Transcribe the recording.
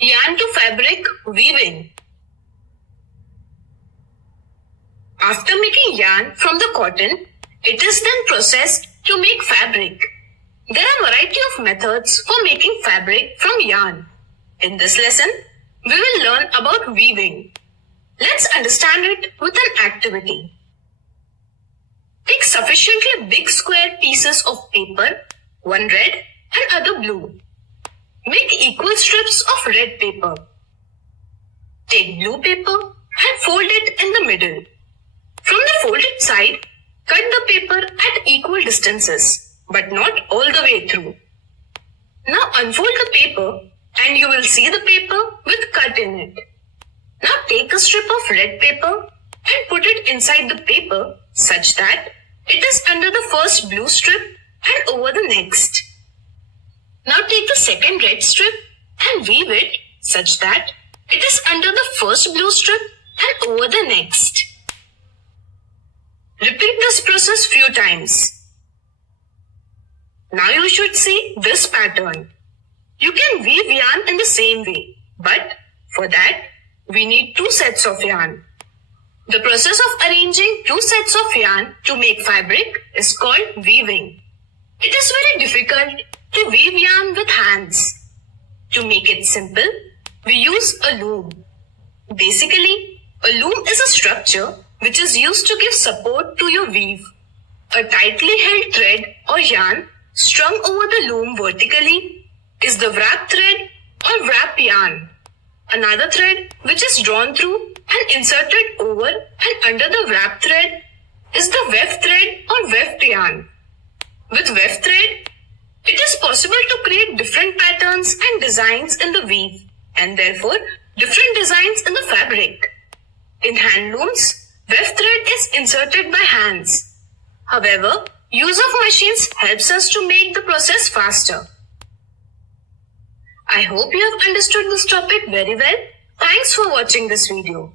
Yarn to fabric weaving. After making yarn from the cotton, it is then processed to make fabric. There are a variety of methods for making fabric from yarn. In this lesson, we will learn about weaving. Let's understand it with an activity. Take sufficiently big square pieces of paper, one red and other blue. Make equal strips of red paper. Take blue paper and fold it in the middle. From the folded side, cut the paper at equal distances, but not all the way through. Now unfold the paper and you will see the paper with cut in it. Now take a strip of red paper and put it inside the paper such that it is under the first blue strip and over the next. Now take the second red strip and weave it such that it is under the first blue strip and over the next. Repeat this process few times. Now you should see this pattern. You can weave yarn in the same way, but for that we need two sets of yarn. The process of arranging two sets of yarn to make fabric is called weaving. It is very difficult to weave yarn with hands. To make it simple, we use a loom. Basically, a loom is a structure which is used to give support to your weave. A tightly held thread or yarn strung over the loom vertically is the wrap thread or wrap yarn. Another thread which is drawn through and inserted over and under the wrap thread is the weft thread or weft yarn. With weft thread, it is possible to create different patterns and designs in the weave and therefore different designs in the fabric. In hand looms, weft thread is inserted by hands. However, use of machines helps us to make the process faster. I hope you have understood this topic very well. Thanks for watching this video.